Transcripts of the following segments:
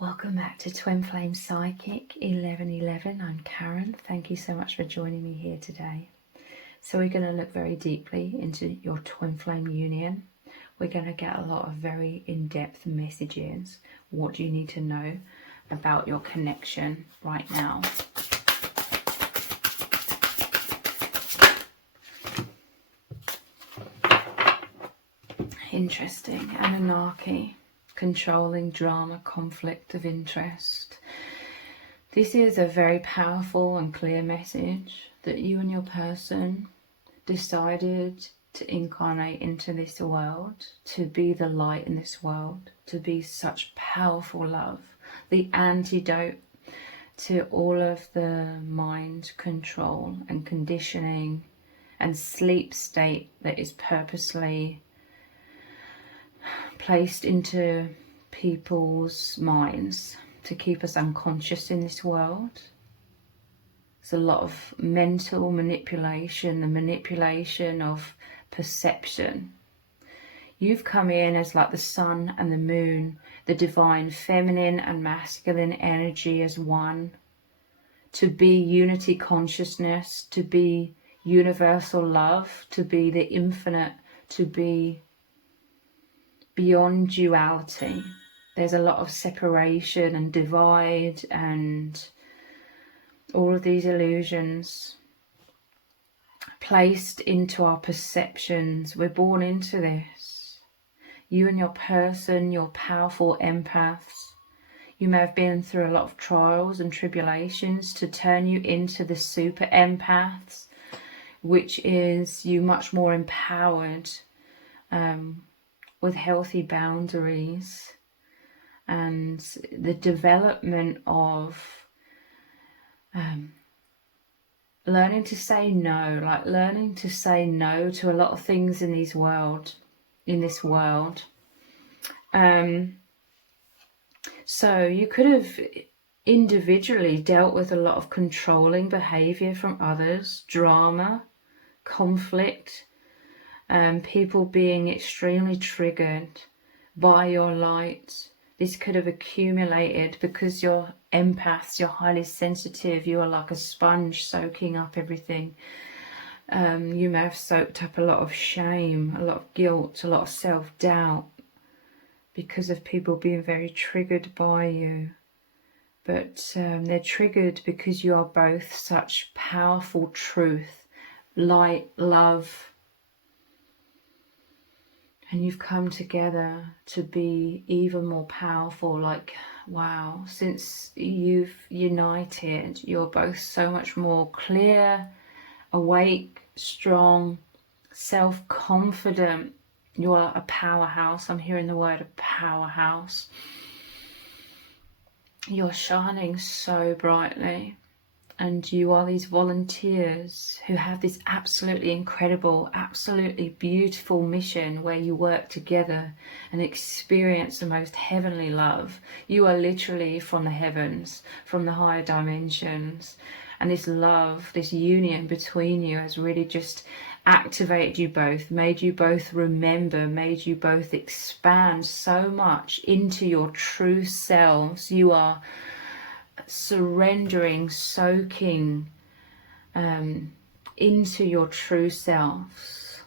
Welcome back to Twin Flame Psychic 1111. I'm Karen. Thank you so much for joining me here today. So we're going to look very deeply into your twin flame union. We're going to get a lot of very in-depth messages. What do you need to know about your connection right now? Interesting. Anunnaki. Controlling, drama, conflict of interest. This is a very powerful and clear message that you and your person decided to incarnate into this world, to be the light in this world, to be such powerful love, the antidote to all of the mind control and conditioning and sleep state that is purposely placed into people's minds to keep us unconscious in this world. There's a lot of mental manipulation, the manipulation of perception. You've come in as like the sun and the moon, the divine feminine and masculine energy as one, to be unity consciousness, to be universal love, to be the infinite, to be beyond duality. There's a lot of separation and divide and all of these illusions placed into our perceptions. We're born into this. You and your person, your powerful empaths, you may have been through a lot of trials and tribulations to turn you into the super empaths, which is you much more empowered, with healthy boundaries and the development of learning to say no, like learning to say no to a lot of things in this world. So you could have individually dealt with a lot of controlling behavior from others, drama, conflict, people being extremely triggered by your light. This could have accumulated because you're empaths, you're highly sensitive, you are like a sponge soaking up everything. You may have soaked up a lot of shame, a lot of guilt, a lot of self-doubt because of people being very triggered by you. But they're triggered because you are both such powerful truth, light, love, and you've come together to be even more powerful. Like, wow, since you've united, you're both so much more clear, awake, strong, self-confident. You are a powerhouse. I'm hearing the word a powerhouse. You're shining so brightly. And you are these volunteers who have this absolutely incredible, absolutely beautiful mission where you work together and experience the most heavenly love. You are literally from the heavens, from the higher dimensions. And this love, this union between you has really just activated you both, made you both remember, made you both expand so much into your true selves. You are surrendering, soaking into your true selves.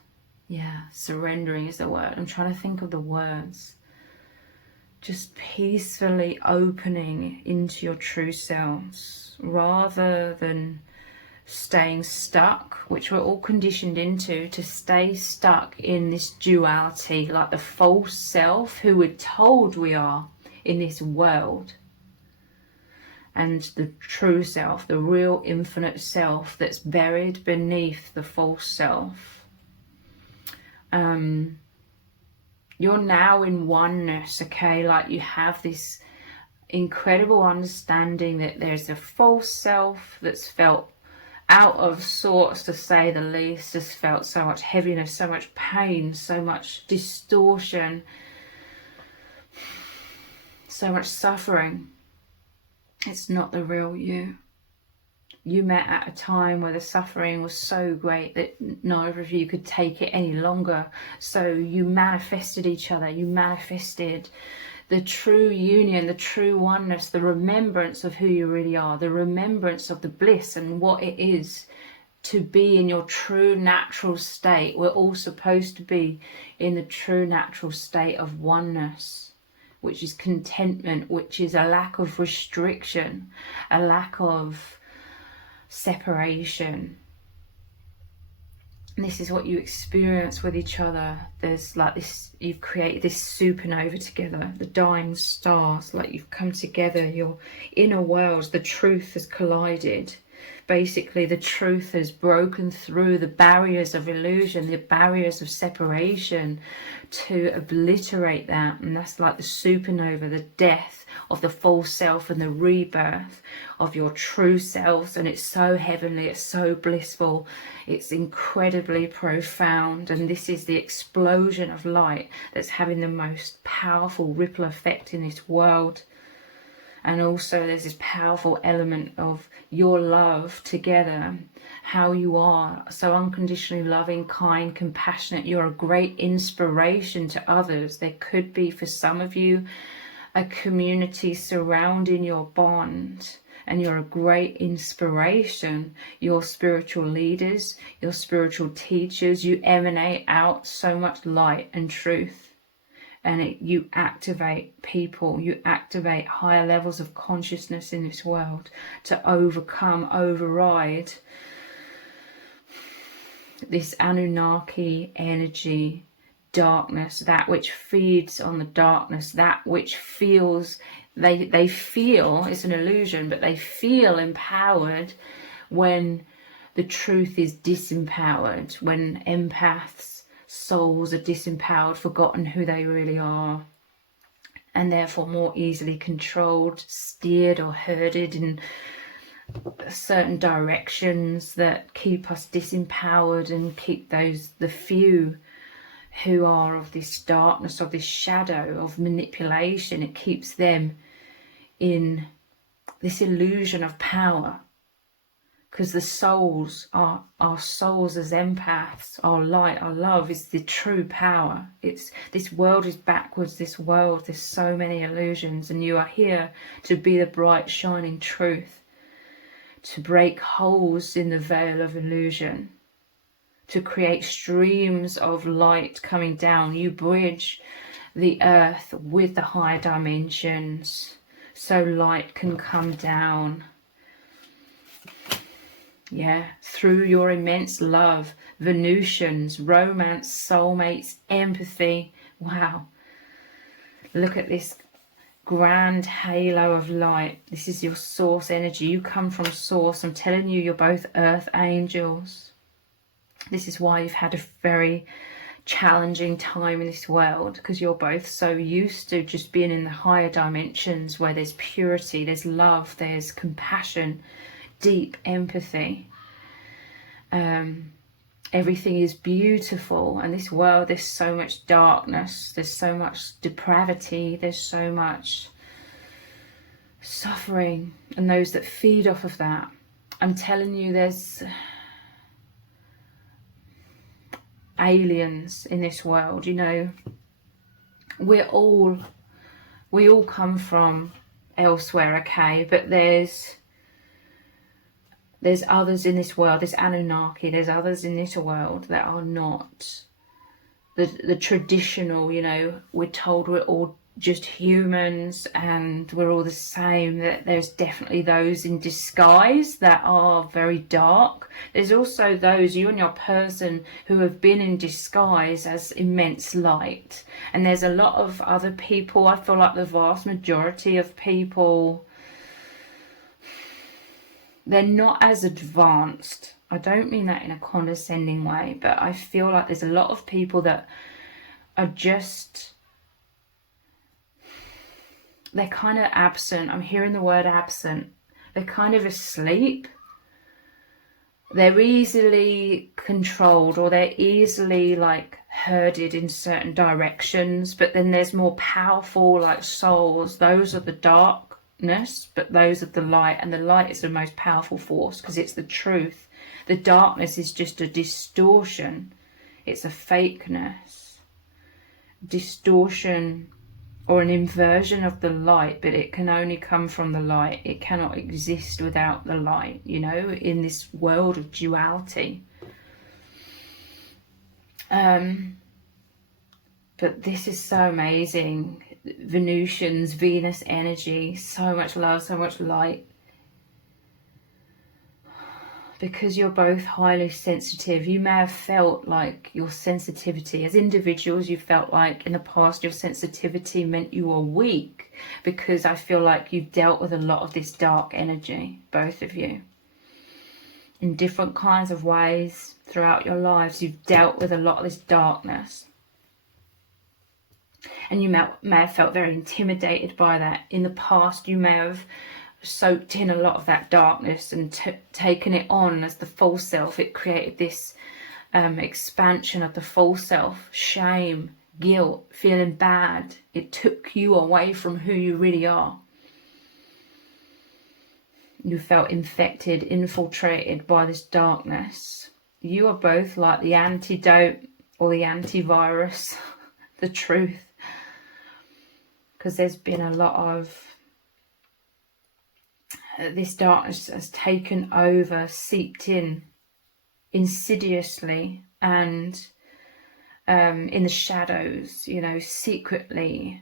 Yeah, surrendering is the word. I'm trying to think of the words. Just peacefully opening into your true selves rather than staying stuck, which we're all conditioned into, to stay stuck in this duality, like the false self who we're told we are in this world, and the true self, the real infinite self that's buried beneath the false self. You're now in oneness, okay? Like you have this incredible understanding that there's a false self that's felt out of sorts, to say the least, has felt so much heaviness, so much pain, so much distortion, so much suffering. It's not the real you. You met at a time where the suffering was so great that neither of you could take it any longer. So you manifested each other. You manifested the true union, the true oneness, the remembrance of who you really are, the remembrance of the bliss and what it is to be in your true natural state. We're all supposed to be in the true natural state of oneness, which is contentment, which is a lack of restriction, a lack of separation. And this is what you experience with each other. There's like this, you've created this supernova together, the dying stars, like you've come together, your inner worlds, the truth has collided. Basically, the truth has broken through the barriers of illusion, the barriers of separation, to obliterate that. And that's like the supernova, the death of the false self and the rebirth of your true selves. And it's so heavenly, it's so blissful, it's incredibly profound. And this is the explosion of light that's having the most powerful ripple effect in this world. And also there's this powerful element of your love together, how you are so unconditionally loving, kind, compassionate. You're a great inspiration to others. There could be, for some of you, a community surrounding your bond, and you're a great inspiration. Your spiritual leaders, your spiritual teachers, you emanate out so much light and truth. And you activate people, you activate higher levels of consciousness in this world to overcome, override this Anunnaki energy, darkness, that which feeds on the darkness, that which feels, they feel, it's an illusion, but they feel empowered when the truth is disempowered, when empaths, souls are disempowered, forgotten who they really are, and therefore more easily controlled, steered or herded in certain directions that keep us disempowered and keep the few who are of this darkness, of this shadow, of manipulation. It keeps them in this illusion of power. Because the souls, our souls as empaths, our light, our love is the true power. This world is backwards, this world, there's so many illusions, and you are here to be the bright shining truth, to break holes in the veil of illusion, to create streams of light coming down. You bridge the earth with the higher dimensions so light can come down. Yeah, through your immense love, Venusians, romance, soulmates, empathy. Wow. Look at this grand halo of light. This is your source energy. You come from source. I'm telling you, you're both earth angels. This is why you've had a very challenging time in this world, because you're both so used to just being in the higher dimensions where there's purity, there's love, there's compassion, deep empathy. Everything is beautiful, and this world, there's so much darkness, there's so much depravity, there's so much suffering, and those that feed off of that. I'm telling you, there's aliens in this world. You know, we all come from elsewhere, okay, but there's others in this world, there's Anunnaki, there's others in this world that are not the traditional, you know, we're told we're all just humans and we're all the same. That there's definitely those in disguise that are very dark. There's also those, you and your person, who have been in disguise as immense light. And there's a lot of other people, I feel like the vast majority of people, they're not as advanced. I don't mean that in a condescending way, but I feel like there's a lot of people that are just, they're kind of absent. I'm hearing the word absent. They're kind of asleep. They're easily controlled, or they're easily like herded in certain directions. But then there's more powerful like souls. Those are the darkness, but those are the light. And the light is the most powerful force because it's the truth. The darkness is just a distortion. It's a fakeness. Distortion or an inversion of the light, but it can only come from the light. It cannot exist without the light, you know, in this world of duality. But this is so amazing. Venusians, Venus energy, so much love, so much light. Because you're both highly sensitive, you may have felt like your sensitivity, as individuals, you felt like in the past your sensitivity meant you were weak, because I feel like you've dealt with a lot of this dark energy, both of you. In different kinds of ways throughout your lives, you've dealt with a lot of this darkness. And you may have felt very intimidated by that. In the past, you may have soaked in a lot of that darkness and taken it on as the full self. It created this expansion of the full self, shame, guilt, feeling bad. It took you away from who you really are. You felt infected, infiltrated by this darkness. You are both like the antidote or the antivirus, the truth. Because there's been a lot of this darkness has taken over, seeped in insidiously and in the shadows, you know, secretly.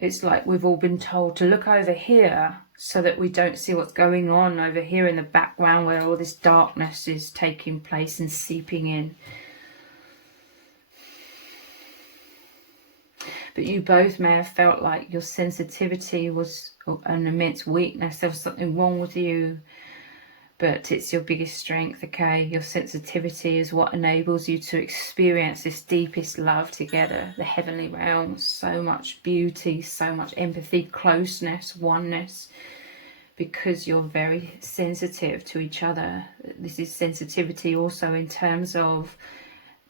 It's like we've all been told to look over here so that we don't see what's going on over here in the background where all this darkness is taking place and seeping in. But you both may have felt like your sensitivity was an immense weakness. There was something wrong with you, but it's your biggest strength, okay? Your sensitivity is what enables you to experience this deepest love together, the heavenly realms. So much beauty, so much empathy, closeness, oneness, because you're very sensitive to each other. This is sensitivity also in terms of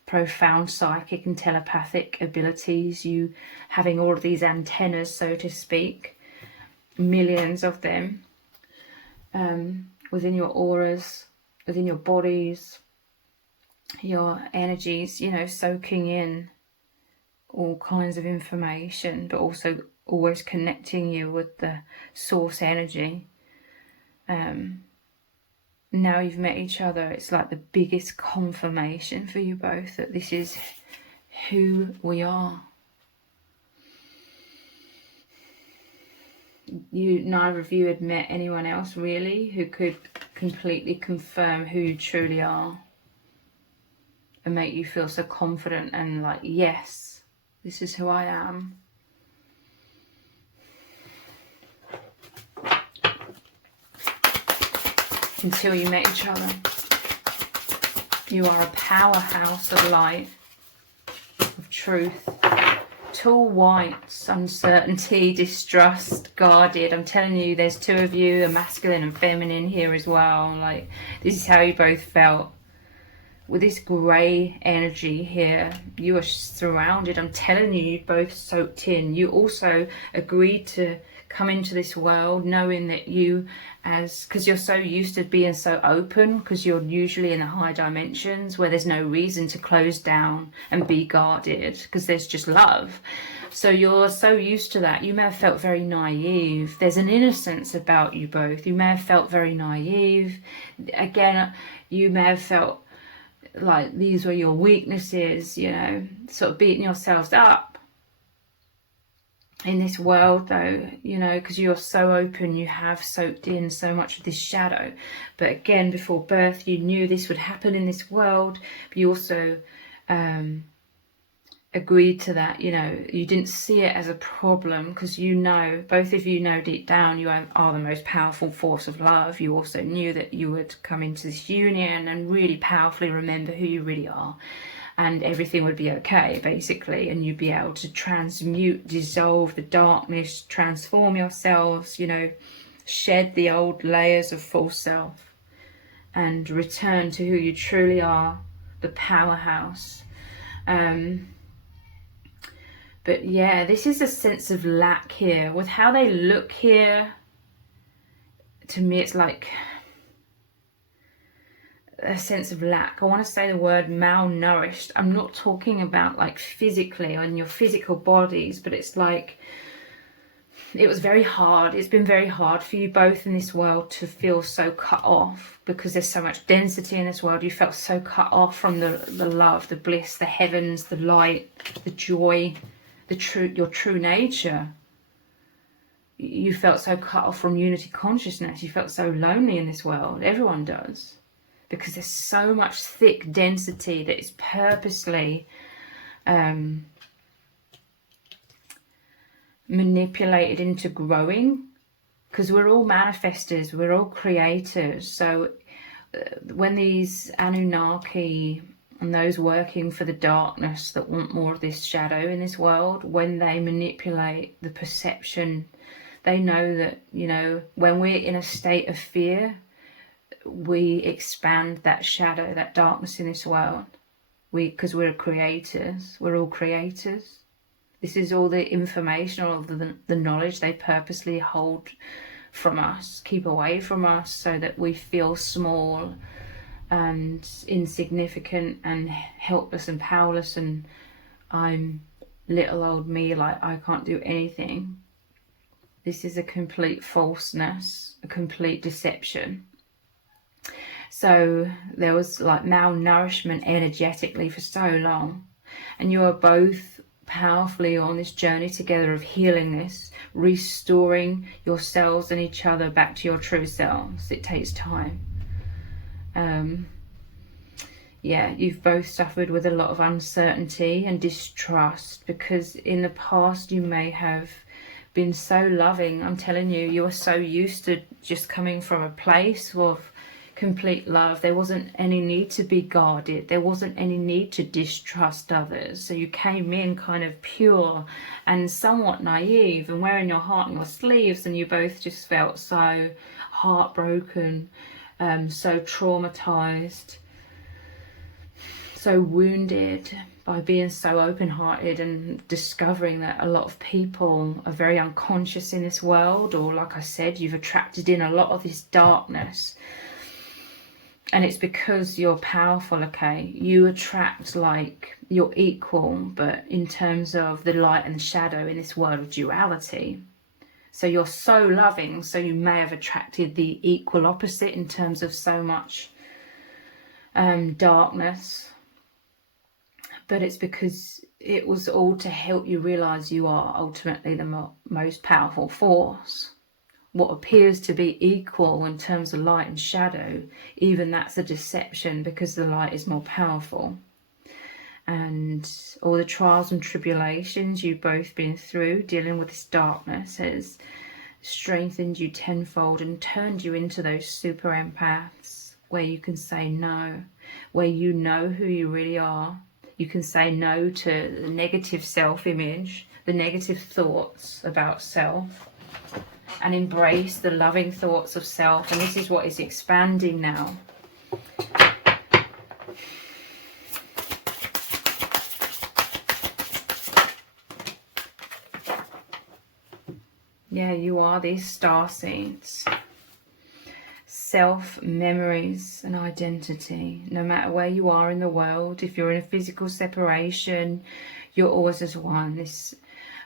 profound psychic and telepathic abilities, you having all of these antennas, so to speak, millions of them, within your auras, within your bodies, your energies, you know, soaking in all kinds of information, but also always connecting you with the source energy. Now you've met each other, it's like the biggest confirmation for you both that this is who we are. Neither of you had met anyone else really who could completely confirm who you truly are and make you feel so confident and like, yes, this is who I am. Until you met each other. You are a powerhouse of light, of truth. Tall whites, uncertainty, distrust, guarded. I'm telling you, there's two of you, a masculine and feminine here as well. Like, this is how you both felt. With this grey energy here, you are surrounded. I'm telling you, you both soaked in. You also agreed to come into this world knowing that you, because you're so used to being so open, because you're usually in the high dimensions where there's no reason to close down and be guarded, because there's just love. So you're so used to that. You may have felt very naive. There's an innocence about you both. You may have felt very naive. Again, you may have felt like these were your weaknesses, you know, sort of beating yourselves up. In this world though, you know, because you're so open, you have soaked in so much of this shadow. But again, before birth, you knew this would happen in this world, but you also agreed to that. You know, you didn't see it as a problem, because you know, both of you know deep down you are the most powerful force of love. You also knew that you would come into this union and really powerfully remember who you really are. And everything would be okay, basically, and you'd be able to transmute, dissolve the darkness, transform yourselves, you know, shed the old layers of false self and return to who you truly are, the powerhouse. But yeah, this is a sense of lack here. With how they look here, to me it's like a sense of lack. I want to say the word malnourished. I'm not talking about like physically on your physical bodies, but it's like it was very hard. It's been very hard for you both in this world to feel so cut off, because there's so much density in this world. You felt so cut off from the love, the bliss, the heavens, the light, the joy, your true nature. You felt so cut off from unity consciousness. You felt so lonely in this world. Everyone does, because there's so much thick density that is purposely manipulated into growing, because we're all manifestors, we're all creators. So when these Anunnaki and those working for the darkness that want more of this shadow in this world, when they manipulate the perception, they know that, you know, when we're in a state of fear, we expand that shadow, that darkness in this world. Because we're creators, we're all creators. This is all the information, all the knowledge they purposely hold from us, keep away from us, so that we feel small and insignificant and helpless and powerless, and I'm little old me, like I can't do anything. This is a complete falseness, a complete deception. So there was like malnourishment energetically for so long, and you are both powerfully on this journey together of healing this, restoring yourselves and each other back to your true selves. It takes time. Yeah, you've both suffered with a lot of uncertainty and distrust, because in the past you may have been so loving. I'm telling you, you were so used to just coming from a place of complete love. There wasn't any need to be guarded. There wasn't any need to distrust others. So you came in kind of pure and somewhat naive and wearing your heart on your sleeves, and you both just felt so heartbroken, so traumatized, so wounded by being so open-hearted and discovering that a lot of people are very unconscious in this world, or like I said, you've attracted in a lot of this darkness. And it's because you're powerful, okay? You attract like you're equal, but in terms of the light and the shadow in this world of duality. So you're so loving, so you may have attracted the equal opposite in terms of so much darkness. But it's because it was all to help you realize you are ultimately the most powerful force. What appears to be equal in terms of light and shadow, even that's a deception, because the light is more powerful. And all the trials and tribulations you've both been through dealing with this darkness has strengthened you tenfold and turned you into those super empaths, where you can say no, where you know who you really are. You can say no to the negative self-image, the negative thoughts about self, and embrace the loving thoughts of self. And this is what is expanding now. Yeah, you are these star seeds. Self, memories and identity. No matter where you are in the world, if you're in a physical separation, you're always as one. This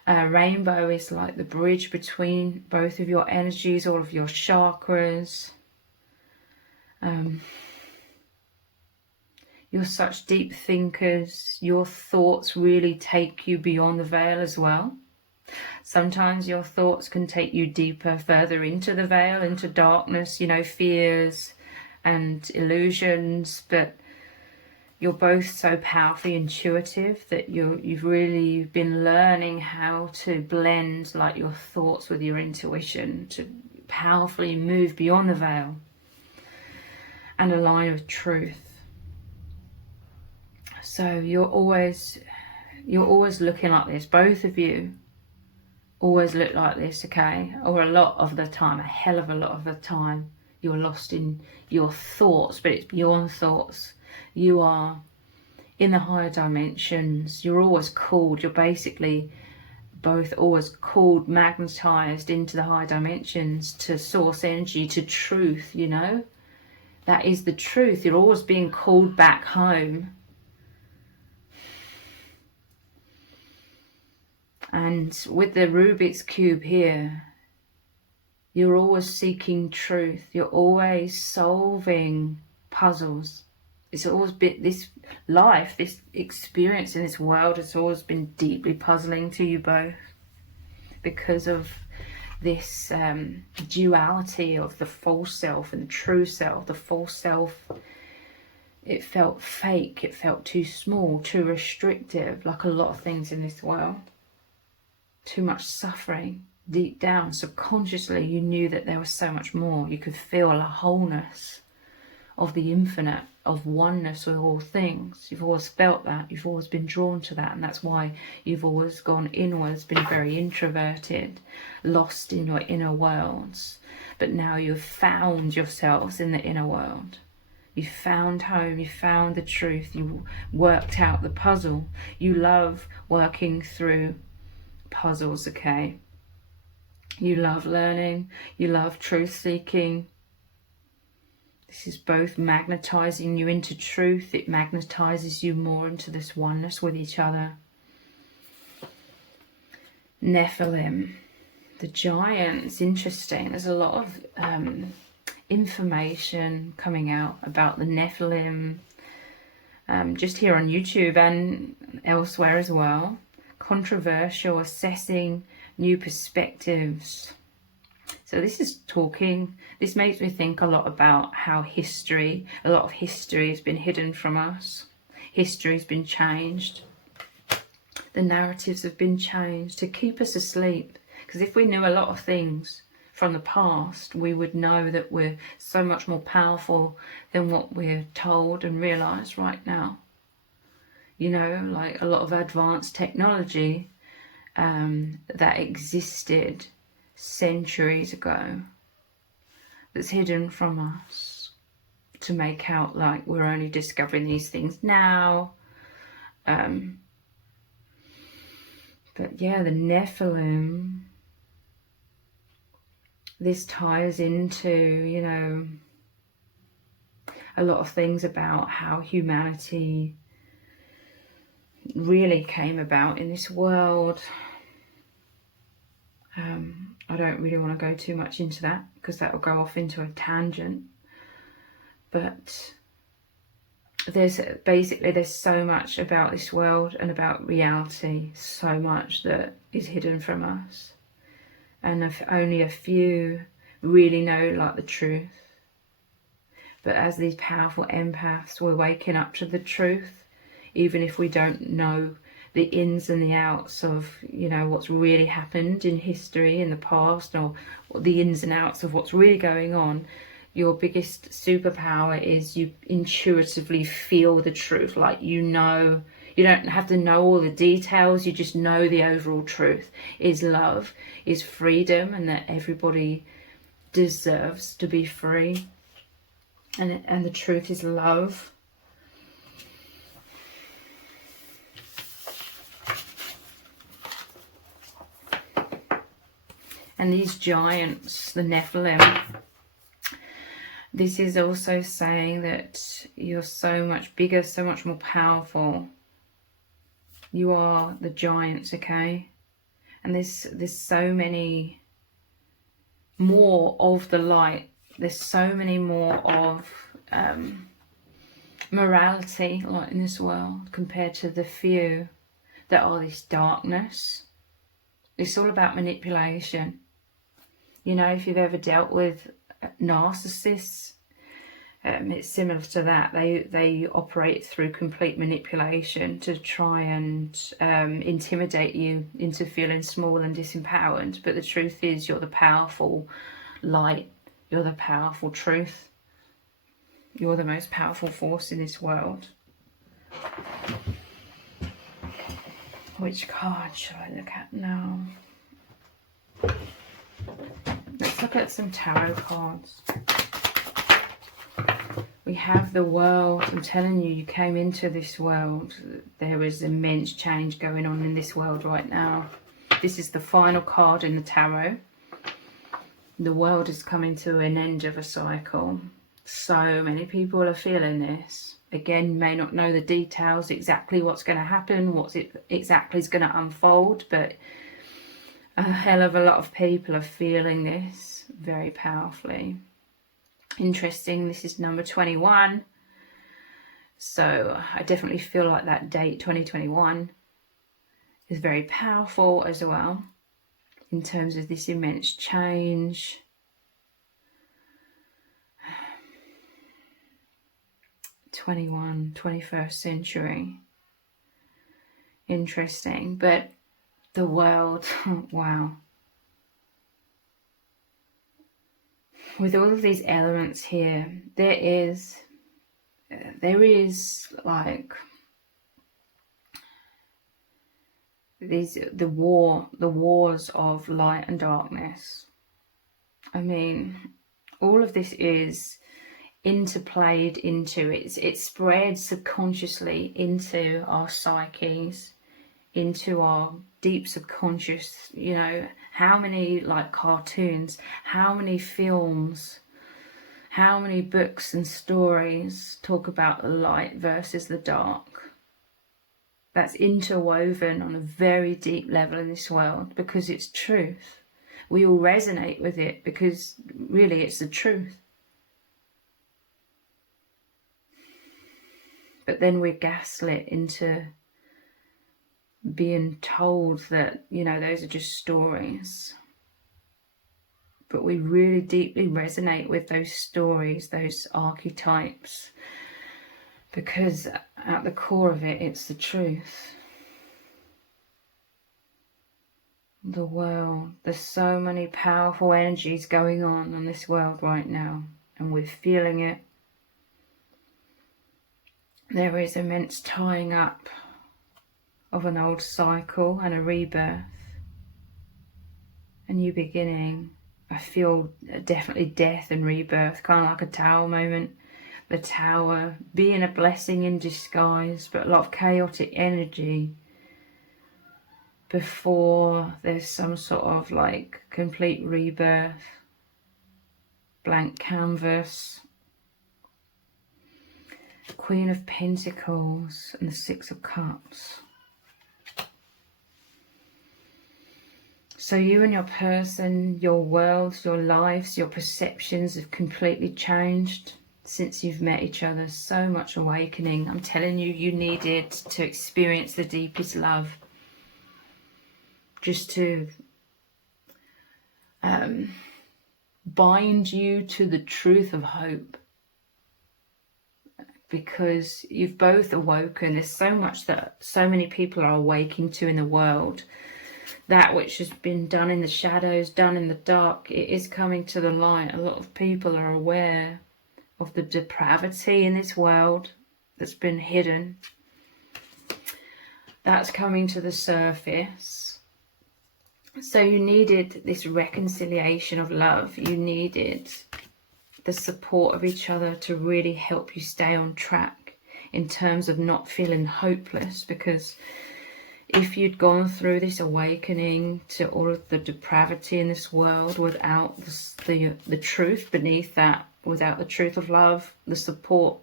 rainbow is like the bridge between both of your energies, all of your chakras. You're such deep thinkers. Your thoughts really take you beyond the veil as well. Sometimes your thoughts can take you deeper, further into the veil, into darkness, you know, fears and illusions. But you're both so powerfully intuitive that you've really been learning how to blend like your thoughts with your intuition, to powerfully move beyond the veil and align with truth. So you're always looking like this, both of you. Always look like this, okay? Or a lot of the time, a hell of a lot of the time, you're lost in your thoughts, but it's beyond thoughts. You are in the higher dimensions. You're always called. You're basically both always called, magnetized into the higher dimensions, to source energy, to truth, you know? That is the truth. You're always being called back home. And with the Rubik's Cube here, you're always seeking truth. You're always solving puzzles. It's always been this life, this experience in this world has always been deeply puzzling to you both, because of this duality of the false self and the true self. The false self, it felt fake, it felt too small, too restrictive, like a lot of things in this world. Too much suffering. Deep down, subconsciously, you knew that there was so much more. You could feel a wholeness of the infinite, of oneness with all things. You've always felt that. You've always been drawn to that. And that's why you've always gone inwards, been very introverted, lost in your inner worlds. But now you've found yourselves in the inner world. You found home. You found the truth. You worked out the puzzle. You love working through puzzles, okay? You love learning. You love truth seeking. This is both magnetizing you into truth. It magnetizes you more into this oneness with each other. Nephilim, the giants. Interesting. There's a lot of information coming out about the Nephilim, just here on YouTube and elsewhere as well. Controversial, assessing new perspectives. So this makes me think a lot about how a lot of history has been hidden from us. History's been changed. The narratives have been changed to keep us asleep. Because if we knew a lot of things from the past, we would know that we're so much more powerful than what we're told and realise right now. You know, like a lot of advanced technology that existed centuries ago that's hidden from us, to make out like we're only discovering these things now. But yeah, the Nephilim, this ties into, you know, a lot of things about how humanity really came about in this world. I don't really want to go too much into that because that will go off into a tangent. But there's so much about this world and about reality, so much that is hidden from us. And if only a few really know like the truth. But as these powerful empaths, we're waking up to the truth, even if we don't know the ins and the outs of, you know, what's really happened in history in the past, or the ins and outs of what's really going on. Your biggest superpower is you intuitively feel the truth. Like, you know, you don't have to know all the details, you just know the overall truth is love, is freedom, and that everybody deserves to be free. And the truth is love. And these giants, the Nephilim, this is also saying that you're so much bigger, so much more powerful. You are the giants, okay? And there's so many more of the light. There's so many more of morality, like in this world, compared to the few that are this darkness. It's all about manipulation. You know, if you've ever dealt with narcissists, it's similar to that. They operate through complete manipulation to try and intimidate you into feeling small and disempowered. But the truth is, you're the powerful light. You're the powerful truth. You're the most powerful force in this world. Which card should I look at now? Let's look at some tarot cards. We have the world. I'm telling you, you came into this world. There is immense change going on in this world right now. This is the final card in the tarot. The world is coming to an end of a cycle. So many people are feeling this. Again, you may not know the details, exactly what's going to happen, what's it exactly is going to unfold, but a hell of a lot of people are feeling this very powerfully. Interesting, this is number 21. So I definitely feel like that date, 2021, is very powerful as well in terms of this immense change. 21st century. Interesting. But the world, wow. With all of these elements here, there is like the wars of light and darkness. I mean, all of this is interplayed into it spreads subconsciously into our psyches, into our deep subconscious. You know, how many like cartoons, how many films, how many books and stories talk about the light versus the dark? That's interwoven on a very deep level in this world because it's truth. We all resonate with it because really it's the truth. But then we're gaslit into being told that, you know, those are just stories. But we really deeply resonate with those stories, those archetypes, because at the core of it, it's the truth. The world, there's so many powerful energies going on in this world right now, and we're feeling it. There is immense tying up of an old cycle and a rebirth, a new beginning. I feel definitely death and rebirth, kind of like a tower moment. The tower being a blessing in disguise, but a lot of chaotic energy before there's some sort of like complete rebirth, blank canvas. Queen of Pentacles and the Six of Cups. So you and your person, your worlds, your lives, your perceptions have completely changed since you've met each other. So much awakening. I'm telling you, you needed to experience the deepest love. Just to bind you to the truth of hope. Because you've both awoken. There's so much that so many people are awaking to in the world. That which has been done in the shadows, done in the dark, it is coming to the light. A lot of people are aware of the depravity in this world that's been hidden. That's coming to the surface. So you needed this reconciliation of love. You needed the support of each other to really help you stay on track in terms of not feeling hopeless, because if you'd gone through this awakening to all of the depravity in this world without the truth beneath that, without the truth of love, the support,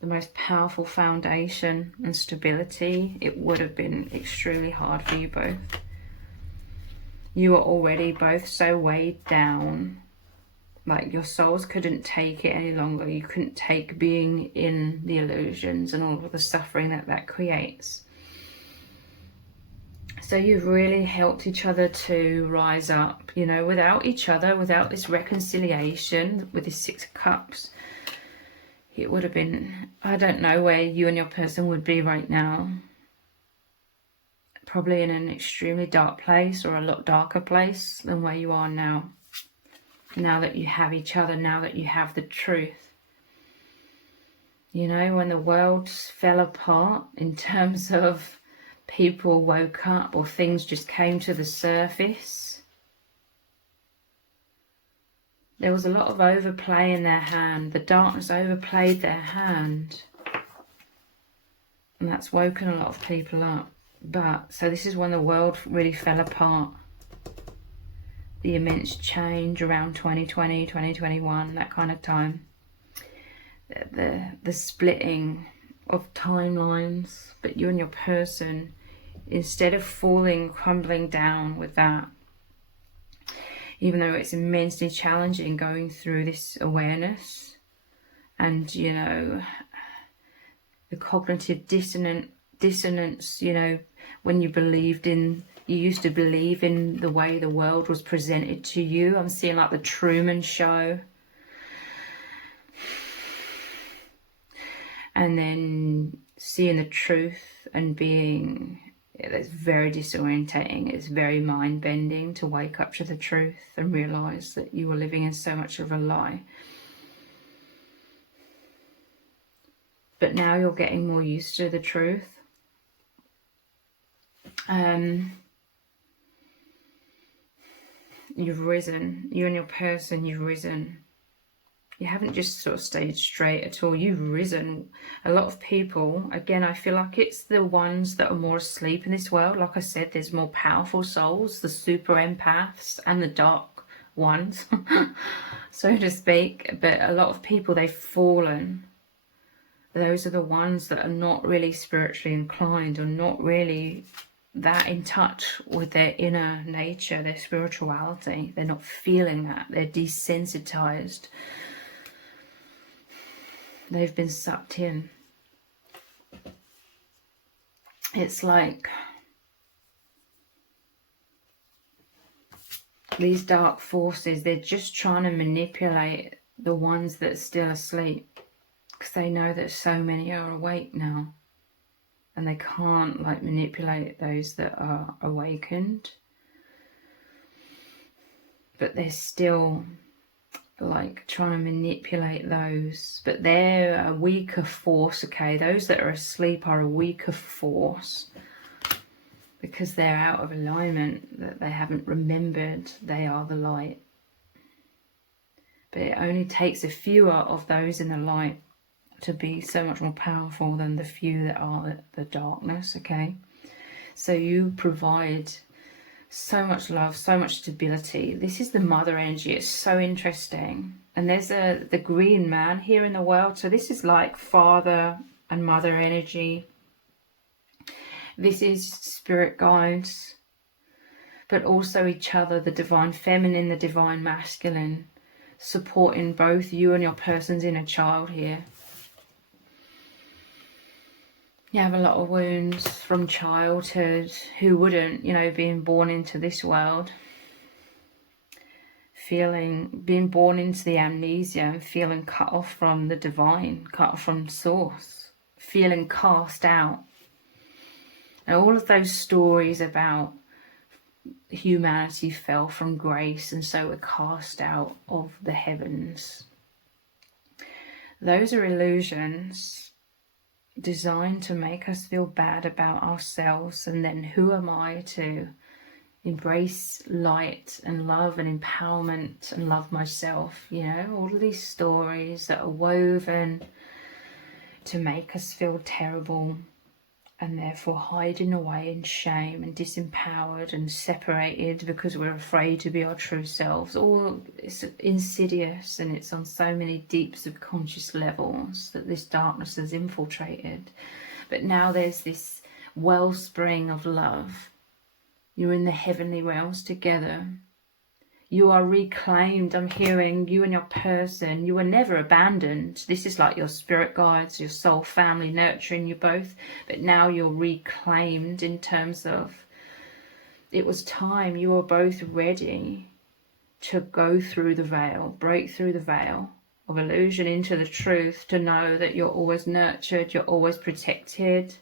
the most powerful foundation and stability, it would have been extremely hard for you both. You were already both so weighed down. Like your souls couldn't take it any longer. You couldn't take being in the illusions and all of the suffering that creates. So you've really helped each other to rise up. You know, without each other, without this reconciliation with this Six of Cups, it would have been, I don't know where you and your person would be right now. Probably in an extremely dark place, or a lot darker place than where you are now. Now that you have each other, now that you have the truth. You know, when the world fell apart in terms of people woke up or things just came to the surface, there was a lot of overplay in their hand. The darkness overplayed their hand. And that's woken a lot of people up. But, so this is when the world really fell apart. the immense change around 2020, 2021, that kind of time. The splitting of timelines, but you and your person, instead of falling, crumbling down with that, even though it's immensely challenging going through this awareness and, you know, the cognitive dissonance, you know, when you used to believe in the way the world was presented to you. I'm seeing like the Truman Show. And then seeing the truth and being, it's very disorientating. It's very mind-bending to wake up to the truth and realise that you were living in so much of a lie. But now you're getting more used to the truth. You've risen. You and your person, you've risen. You haven't just sort of stayed straight at all. You've risen. A lot of people, again, I feel like it's the ones that are more asleep in this world. Like I said, there's more powerful souls, the super empaths and the dark ones, so to speak. But a lot of people, they've fallen. Those are the ones that are not really spiritually inclined, or not really that in touch with their inner nature, their spirituality. They're not feeling that. They're desensitized. They've been sucked in. It's like these dark forces, they're just trying to manipulate the ones that are still asleep, because they know that so many are awake now, and they can't like manipulate those that are awakened. But they're still like trying to manipulate those, but they're a weaker force. Okay, those that are asleep are a weaker force because they're out of alignment, that they haven't remembered they are the light. But it only takes a fewer of those in the light to be so much more powerful than the few that are the darkness. Okay, so you provide so much love, so much stability. This is the mother energy. It's so interesting. And there's the green man here in the world. So this is like father and mother energy. This is spirit guides, but also each other, the divine feminine, the divine masculine, supporting both you and your person's inner child here. You have a lot of wounds from childhood. Who wouldn't, you know, being born into this world, being born into the amnesia and feeling cut off from the divine, cut off from source, feeling cast out. And all of those stories about humanity fell from grace and so were cast out of the heavens. Those are illusions designed to make us feel bad about ourselves, and then who am I to embrace light and love and empowerment and love myself? You know, all of these stories that are woven to make us feel terrible, and therefore hiding away in shame and disempowered and separated because we're afraid to be our true selves. All it's insidious, and it's on so many deep subconscious levels that this darkness has infiltrated. But now there's this wellspring of love. You're in the heavenly realms together. You are reclaimed. I'm hearing you and your person. You were never abandoned. This is like your spirit guides, your soul family nurturing you both. But now you're reclaimed in terms of it was time. You were both ready to go through the veil, break through the veil of illusion into the truth, to know that you're always nurtured, you're always protected.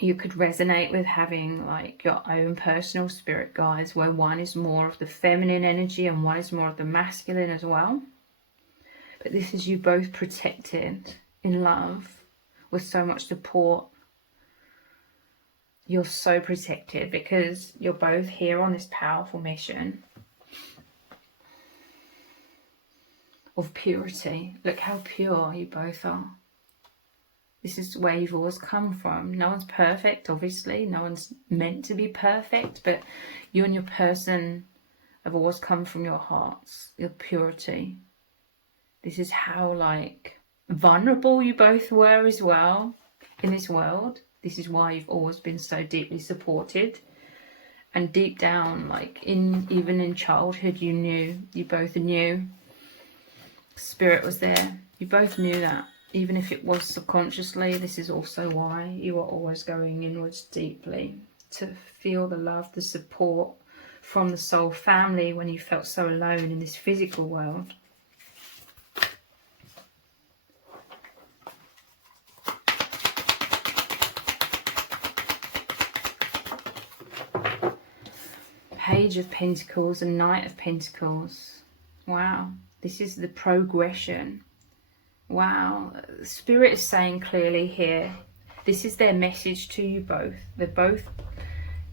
You could resonate with having like your own personal spirit guides, where one is more of the feminine energy and one is more of the masculine as well. But this is you both protected in love with so much support. You're so protected because you're both here on this powerful mission of purity. Look how pure you both are. This is where you've always come from. No one's perfect, obviously. No one's meant to be perfect, but you and your person have always come from your hearts, your purity. This is how, like, vulnerable you both were as well in this world. This is why you've always been so deeply supported. And deep down, like, even in childhood, you both knew. Spirit was there. You both knew that. Even if it was subconsciously, this is also why you are always going inwards deeply to feel the love, the support from the soul family when you felt so alone in this physical world. Page of Pentacles and Knight of Pentacles. Wow, this is the progression. Wow, Spirit is saying clearly here, this is their message to you both. They're both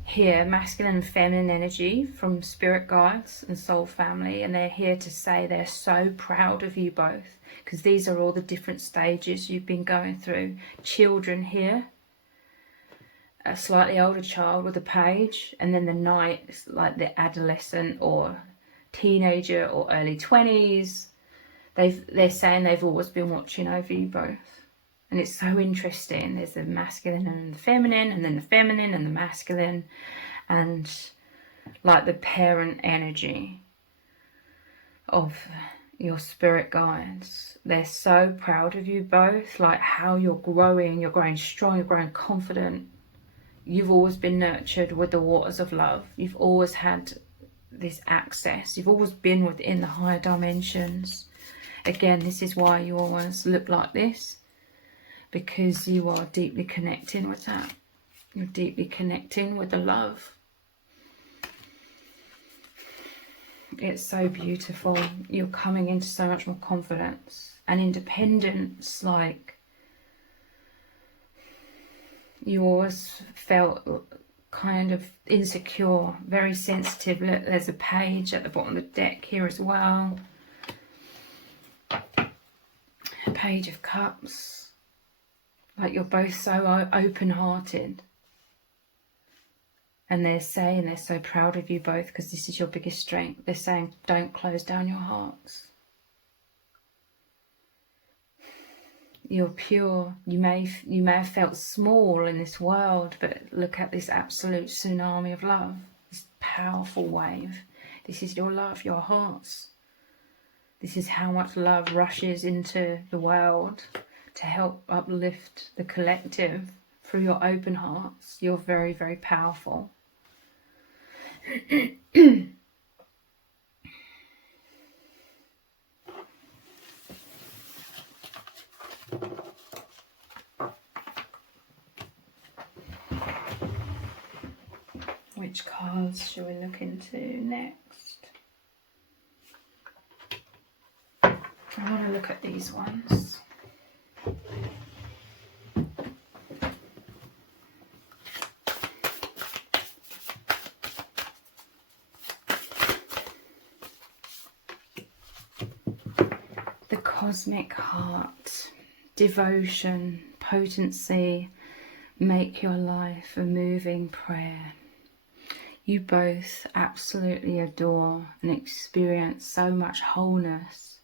here, masculine and feminine energy from spirit guides and soul family, and they're here to say they're so proud of you both, because these are all the different stages you've been going through. Children here, a slightly older child with a page, and then the Knight, like the adolescent or teenager or early 20s. They're saying they've always been watching over you both. And it's so interesting. There's the masculine and the feminine, and then the feminine and the masculine, and like the parent energy of your spirit guides. They're so proud of you both, like how you're growing strong, you're growing confident. You've always been nurtured with the waters of love. You've always had this access. You've always been within the higher dimensions. Again, this is why you always look like this, because you are deeply connecting with that. You're deeply connecting with the love. It's so beautiful. You're coming into so much more confidence and independence. Like, you always felt kind of insecure, very sensitive. Look, there's a page at the bottom of the deck here as well. A Page of Cups. Like, you're both so open-hearted. And they're saying they're so proud of you both because this is your biggest strength. They're saying, don't close down your hearts. You're pure. You may have felt small in this world, but look at this absolute tsunami of love. This powerful wave. This is your love, your hearts. This is how much love rushes into the world to help uplift the collective through your open hearts. You're very, very powerful. Which cards shall we look into next? I want to look at these ones. The Cosmic Heart, devotion, potency, make your life a moving prayer. You both absolutely adore and experience so much wholeness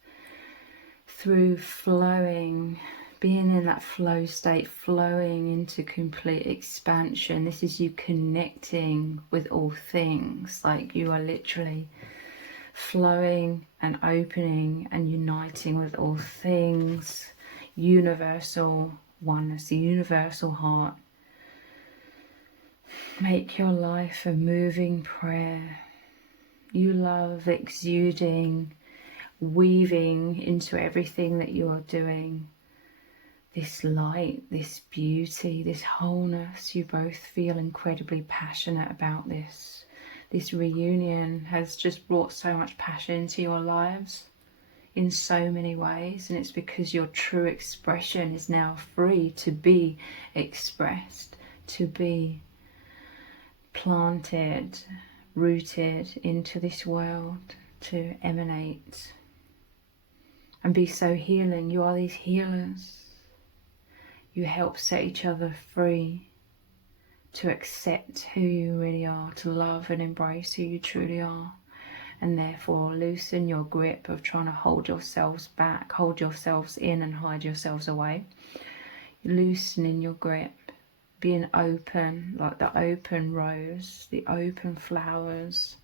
through flowing, being in that flow state, flowing into complete expansion. This is you connecting with all things, like you are literally flowing and opening and uniting with all things. Universal oneness, the universal heart. Make your life a moving prayer. You love exuding, weaving into everything that you are doing. This light, this beauty, this wholeness. You both feel incredibly passionate about this. This reunion has just brought so much passion into your lives in so many ways, and it's because your true expression is now free to be expressed, to be planted, rooted into this world, to emanate and be so healing. You are these healers. You help set each other free to accept who you really are, to love and embrace who you truly are, and therefore loosen your grip of trying to hold yourselves back, hold yourselves in and hide yourselves away. Loosening your grip, being open, like the open rose, the open flowers.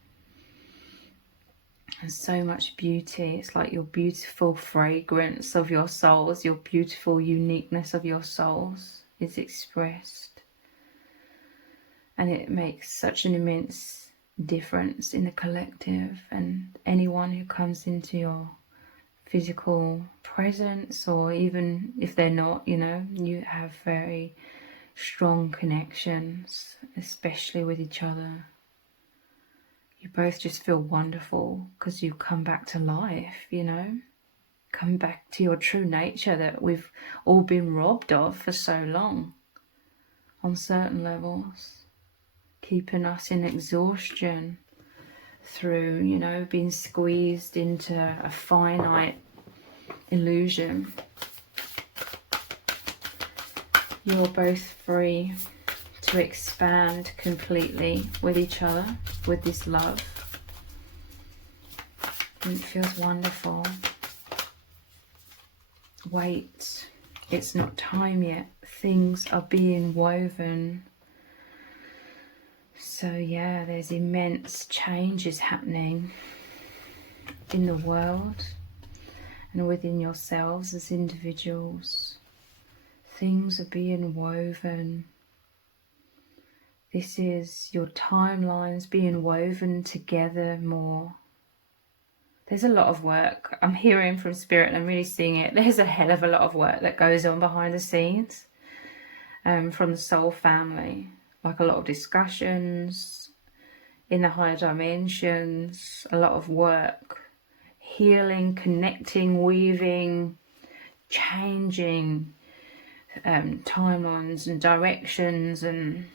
And so much beauty. It's like your beautiful fragrance of your souls, your beautiful uniqueness of your souls is expressed. And it makes such an immense difference in the collective, and anyone who comes into your physical presence, or even if they're not, you know, you have very strong connections, especially with each other. You both just feel wonderful because you come back to life, you know, come back to your true nature that we've all been robbed of for so long on certain levels, keeping us in exhaustion through, you know, being squeezed into a finite illusion. You're both free to expand completely with each other, with this love. And it feels wonderful. Wait, it's not time yet. Things are being woven. So yeah, there's immense changes happening in the world and within yourselves as individuals. Things are being woven. This is your timelines being woven together more. There's a lot of work. I'm hearing from Spirit and I'm really seeing it. There's a hell of a lot of work that goes on behind the scenes from the soul family. Like a lot of discussions in the higher dimensions, a lot of work, healing, connecting, weaving, changing timelines and directions, and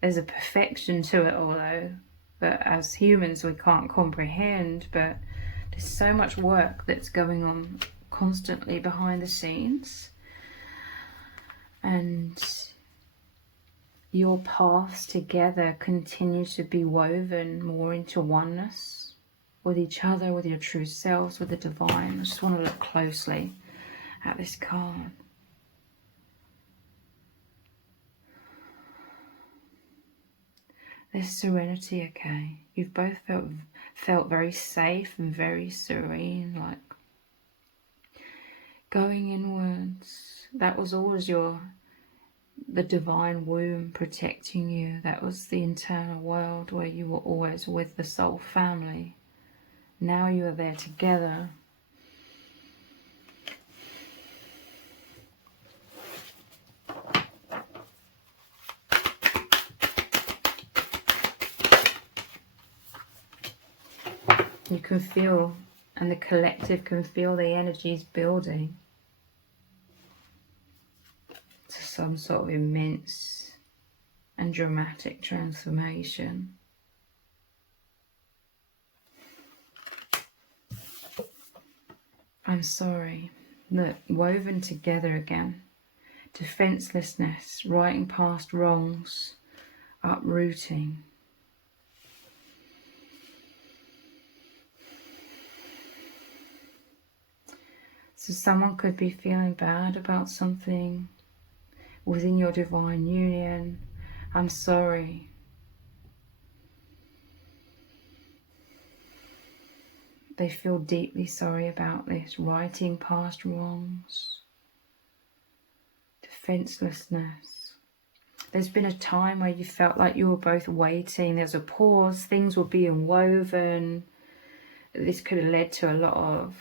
there's a perfection to it all though that as humans we can't comprehend, but there's so much work that's going on constantly behind the scenes, and your paths together continue to be woven more into oneness with each other, with your true selves, with the divine. I just want to look closely at this card. There's serenity, okay? You've both felt very safe and very serene, like going inwards. That was always the divine womb protecting you. That was the internal world where you were always with the soul family. Now you are there together. You can feel, and the collective can feel, the energies building to some sort of immense and dramatic transformation. I'm sorry. Look, woven together again. Defenselessness, writing past wrongs, uprooting. So someone could be feeling bad about something within your divine union. I'm sorry. They feel deeply sorry about this, writing past wrongs. Defenselessness. There's been a time where you felt like you were both waiting. There's a pause, things were being woven. This could have led to a lot of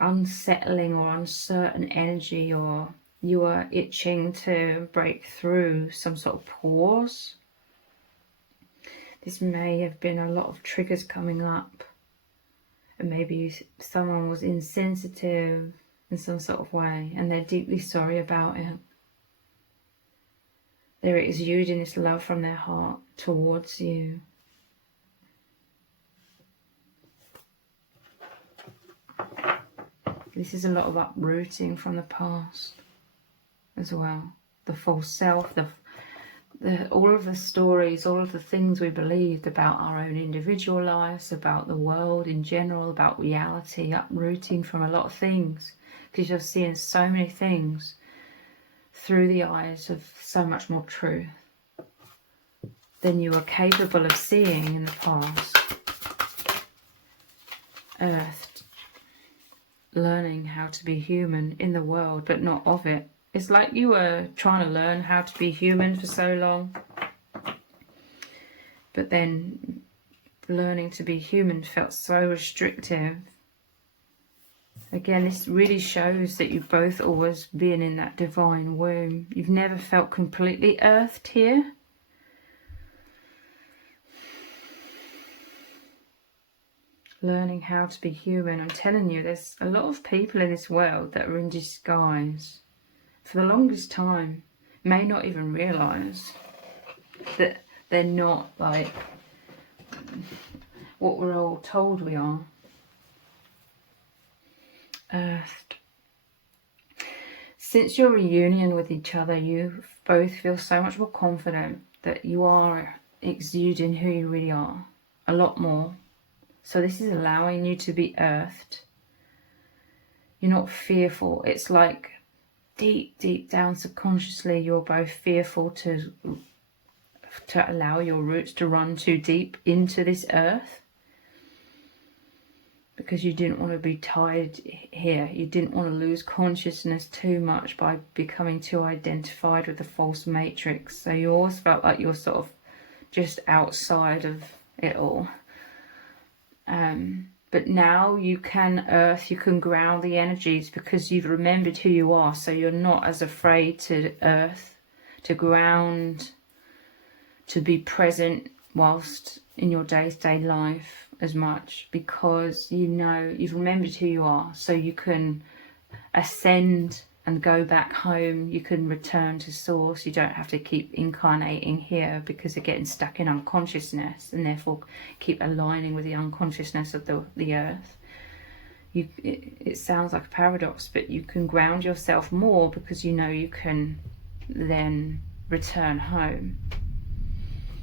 unsettling or uncertain energy, or you were itching to break through some sort of pause. This may have been a lot of triggers coming up, and maybe someone was insensitive in some sort of way and they're deeply sorry about it. They're exuding this love from their heart towards you. This is a lot of uprooting from the past. as well. The false self, all of the stories, all of the things we believed about our own individual lives, about the world in general, about reality, uprooting from a lot of things, because you're seeing so many things through the eyes of so much more truth than you were capable of seeing in the past. Earthed, learning how to be human in the world, but not of it. It's like you were trying to learn how to be human for so long, but then learning to be human felt so restrictive. Again, this really shows that you've both always been in that divine womb. You've never felt completely earthed here. Learning how to be human. I'm telling you, there's a lot of people in this world that are in disguise for the longest time, may not even realise that they're not like what we're all told we are. Earthed. Since your reunion with each other, you both feel so much more confident that you are exuding who you really are, a lot more. So this is allowing you to be earthed. You're not fearful. It's like deep down subconsciously you're both fearful to allow your roots to run too deep into this earth, because you didn't want to be tied here. You didn't want to lose consciousness too much by becoming too identified with the false matrix. So you always felt like you're sort of just outside of it all. But now you can earth, you can ground the energies because you've remembered who you are. So you're not as afraid to earth, to ground, to be present whilst in your day-to-day life as much, because you know you've remembered who you are. So you can ascend and go back home. You can return to source. You don't have to keep incarnating here because you're getting stuck in unconsciousness, and therefore keep aligning with the unconsciousness of the earth. It sounds like a paradox, but you can ground yourself more because you know you can then return home.